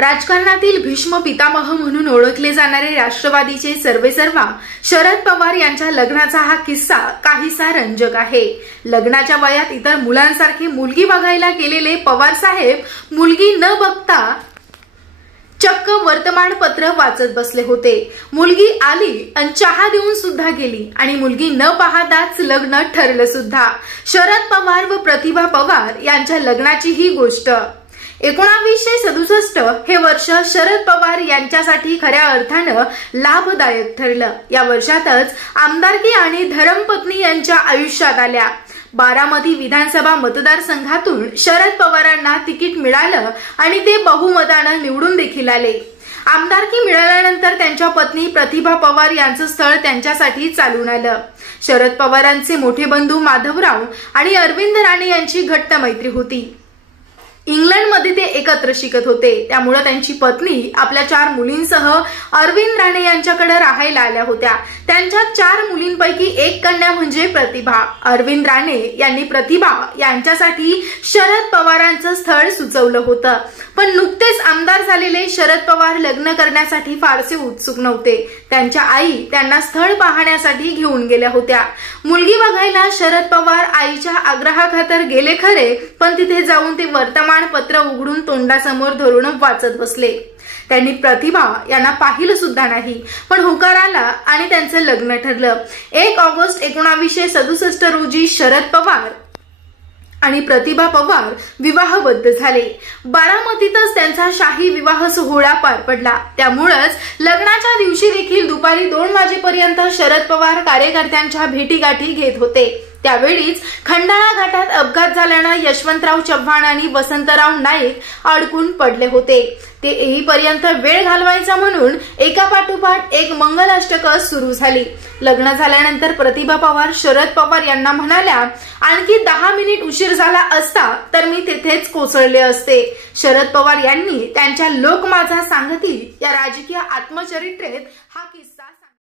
राजकारणातील भीष्म पितामह म्हणून ओळखले जाणारे राष्ट्रवादीचे सर्वेसर्वा शरद पवार यांच्या लग्नाचा हा किस्सा काहीसा रंजक आहे। लग्नाच्या वयात इतर मुलांसारखी मुलगी बघायला गेलेले पवार साहेब मुलगी न बघता चक्क वर्तमानपत्र वाचत बसले होते। मुलगी आली आणि चहा देऊन सुद्धा गेली आणि मुलगी न पाहताच लग्न ठरलं सुद्धा। शरद पवार व प्रतिभा पवार यांच्या लग्नाची ही गोष्ट 1967 हे वर्ष शरद पवार यांच्यासाठी खऱ्या अर्थानं लाभदायक ठरलं। या वर्षातच आमदारकी आणि धर्मपत्नी यांच्या आयुष्यात आल्या। बारामती विधानसभा मतदारसंघातून शरद पवारांना तिकीट मिळालं आणि ते बहुमतानं निवडून देखील आले। आमदारकी मिळाल्यानंतर त्यांच्या पत्नी प्रतिभा पवार यांचं स्थळ त्यांच्यासाठी चालून आलं। शरद पवारांचे मोठे बंधू माधवराव आणि अरविंद राणे यांची घट्ट मैत्री होती। इंग्लंडमध्ये ते एकत्र शिकत होते, त्यामुळे त्यांची पत्नी आपल्या 4 मुलींसह अरविंद राणे यांच्याकडे राहायला आल्या होत्या। त्यांच्या 4 मुलींपैकी एक कन्या म्हणजे प्रतिभा। अरविंद राणे यांनी प्रतिभा यांच्यासाठी शरद पवारांचं स्थळ सुचवलं होतं, पण नुकतेच आमदार झालेले शरद पवार लग्न करण्यासाठी फारसे उत्सुक नव्हते। त्यांच्या आई त्यांना स्थळ पाहण्यासाठी घेऊन गेल्या होत्या। मुलगी बघायला शरद पवार आईच्या आग्रहाखातर गेले खरे, पण तिथे जाऊन ते वर्तमानपत्र उघडून तोंडासमोर धरून वाचत बसले। त्यांनी प्रतिभा यांना पाहिलं सुद्धा नाही, पण होकार आला आणि त्यांचं लग्न ठरलं। 1 ऑगस्ट 1967 रोजी शरद पवार आणि प्रतिभा पवार विवाहबद्ध झाले। बारामतीतच त्यांचा शाही विवाह सोहळा पार पडला। त्यामुळेच लग्नाच्या दिवशी देखील दुपारी 2 वाजेपर्यंत शरद पवार कार्यकर्त्यांच्या भेटीगाठी घेत होते। त्यावेळीच खंडाळा घाटात अपघात झाल्यानं यशवंतराव चव्हाण आणि वसंतराव नाईक अडकून पडले होते। ते येईपर्यंत वेळ घालवायचा म्हणून एकापाठोपाठ एक मंगलाष्टक सुरू झाली। लग्न झाल्यानंतर प्रतिभा पवार शरद पवार यांना म्हणाल्या, आणखी 10 मिनिट उशीर झाला असता तर मी तिथेच कोसळले असते। शरद पवार यांनी त्यांच्या लोक माझा सांगती या राजकीय आत्मचरित्रेत हा किस्सा